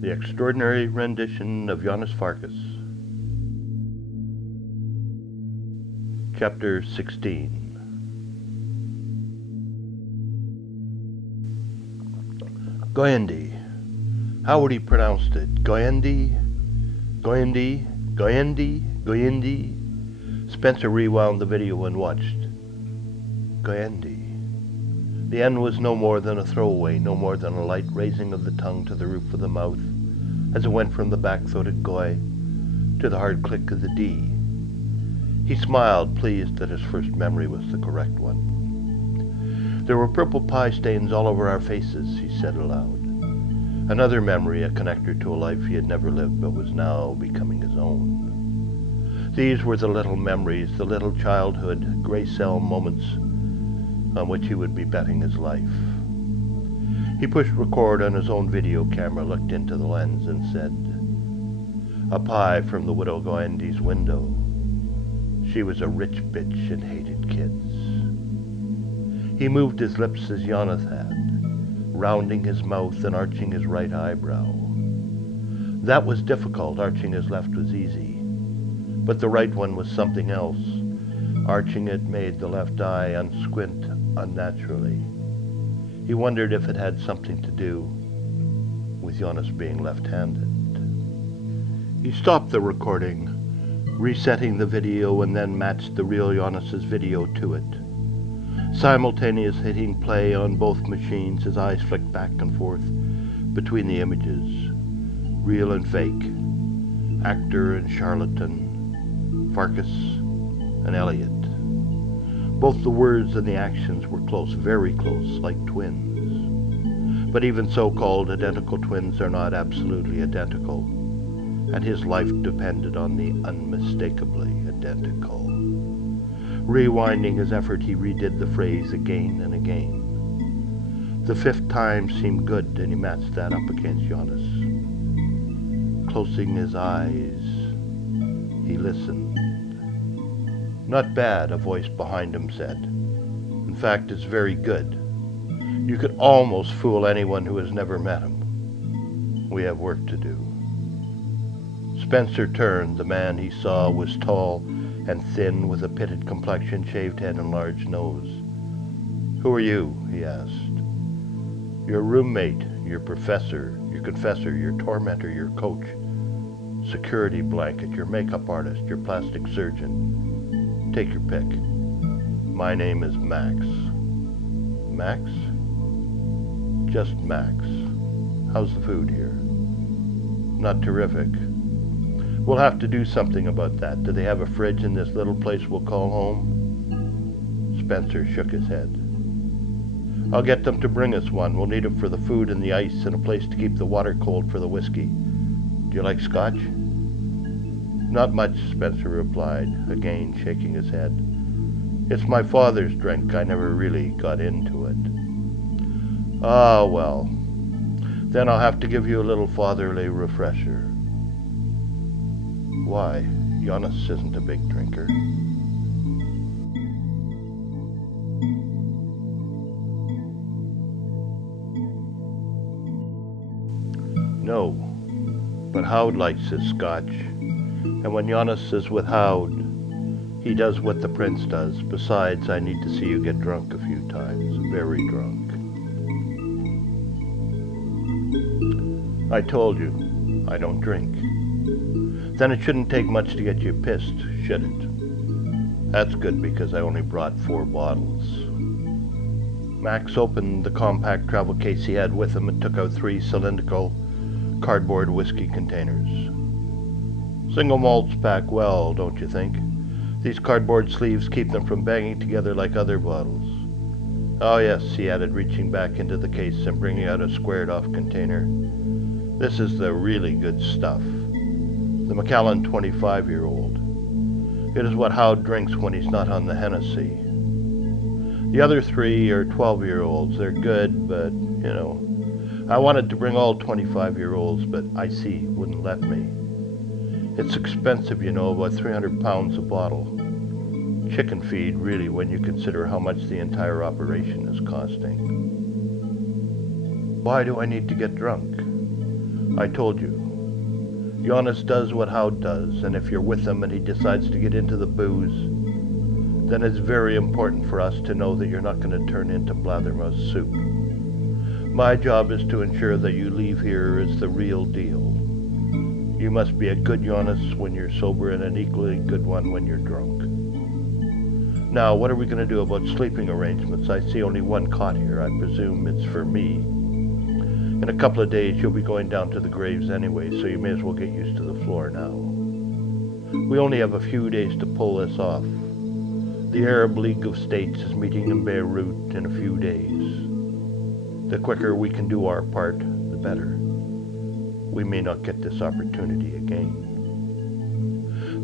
The Extraordinary Rendition of Janos Farkas. Chapter 16. Goyendi. How would he pronounce it? Goyendi? Goyendi? Goyendi? Goyendi? Spencer rewound the video and watched. Goyendi. The N was no more than a throwaway, no more than a light raising of the tongue to the roof of the mouth, as it went from the back-throated goy to the hard click of the D. He smiled, pleased that his first memory was the correct one. There were purple pie stains all over our faces, he said aloud. Another memory, a connector to a life he had never lived but was now becoming his own. These were the little memories, the little childhood, gray cell moments on which he would be betting his life. He pushed record on his own video camera, looked into the lens, and said, "A pie from the widow Goyendi's window. She was a rich bitch and hated kids." He moved his lips as Janos had, rounding his mouth and arching his right eyebrow. That was difficult. Arching his left was easy. But the right one was something else. Arching it made the left eye unsquint unnaturally. He wondered if it had something to do with Janos being left-handed. He stopped the recording, resetting the video, and then matched the real Janos's video to it. Simultaneous hitting play on both machines, his eyes flicked back and forth between the images, real and fake, actor and charlatan, Farkas and Elliot. Both the words and the actions were close, very close, like twins. But even so-called identical twins are not absolutely identical, and his life depended on the unmistakably identical. Rewinding his effort, he redid the phrase again and again. The fifth time seemed good, and he matched that up against Janos. Closing his eyes, he listened. "Not bad," a voice behind him said. "In fact, it's very good. You could almost fool anyone who has never met him. We have work to do." Spencer turned. The man he saw was tall and thin, with a pitted complexion, shaved head, and large nose. "Who are you?" he asked. "Your roommate, your professor, your confessor, your tormentor, your coach, security blanket, your makeup artist, your plastic surgeon. Take your pick. My name is Max." "Max?" "Just Max. How's the food here?" "Not terrific." "We'll have to do something about that. Do they have a fridge in this little place we'll call home?" Spencer shook his head. "I'll get them to bring us one. We'll need it for the food and the ice and a place to keep the water cold for the whiskey. Do you like scotch?" "Not much," Spencer replied, again shaking his head. "It's my father's drink. I never really got into it." "Ah, well. Then I'll have to give you a little fatherly refresher." "Why? Janos isn't a big drinker." "No, but Howd likes his scotch. And when Janos is with Howd, he does what the prince does. Besides, I need to see you get drunk a few times, very drunk." "I told you, I don't drink." "Then it shouldn't take much to get you pissed, should it?" "That's good, because I only brought 4 bottles." Max opened the compact travel case he had with him and took out 3 cylindrical cardboard whiskey containers. "Single malts pack well, don't you think? These cardboard sleeves keep them from banging together like other bottles." "Oh yes," he added, reaching back into the case and bringing out a squared-off container. "This is the really good stuff. The Macallan 25-year-old. It is what Howd drinks when he's not on the Hennessy. The other 3 are 12-year-olds. They're good, but, I wanted to bring all 25-year-olds, but IC wouldn't let me. It's expensive, about 300 pounds a bottle. Chicken feed, really, when you consider how much the entire operation is costing." "Why do I need to get drunk?" I told you. Janos does what Howd does, and if you're with him and he decides to get into the booze, then it's very important for us to know that you're not going to turn into blathermouth soup. My job is to ensure that you leave here as the real deal. You must be a good Janos when you're sober and an equally good one when you're drunk. Now, what are we going to do about sleeping arrangements? I see only one cot here. I presume it's for me. In a couple of days, you'll be going down to the graves anyway, so you may as well get used to the floor now. We only have a few days to pull this off. The Arab League of States is meeting in Beirut in a few days. The quicker we can do our part, the better. We may not get this opportunity again.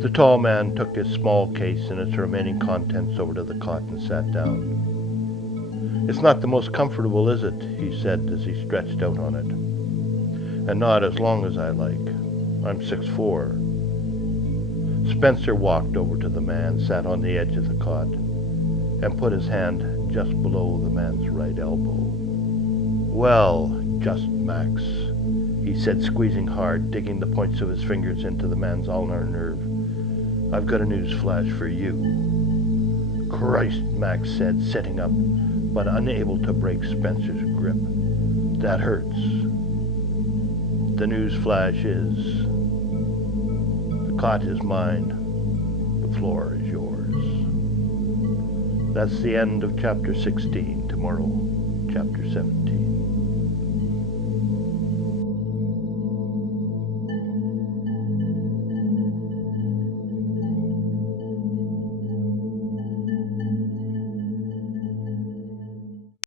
The tall man took his small case and its remaining contents over to the cot and sat down. "It's not the most comfortable, is it?" he said as he stretched out on it. "And not as long as I like. I'm 6'4". Spencer walked over to the man, sat on the edge of the cot, and put his hand just below the man's right elbow. "Well, just Max," he said, squeezing hard, digging the points of his fingers into the man's ulnar nerve. "I've got a news flash for you." "Christ," Max said, sitting up, but unable to break Spencer's grip. "That hurts." "The news flash is, the cot is mine, the floor is yours." That's the end of chapter 16. Tomorrow, chapter 17.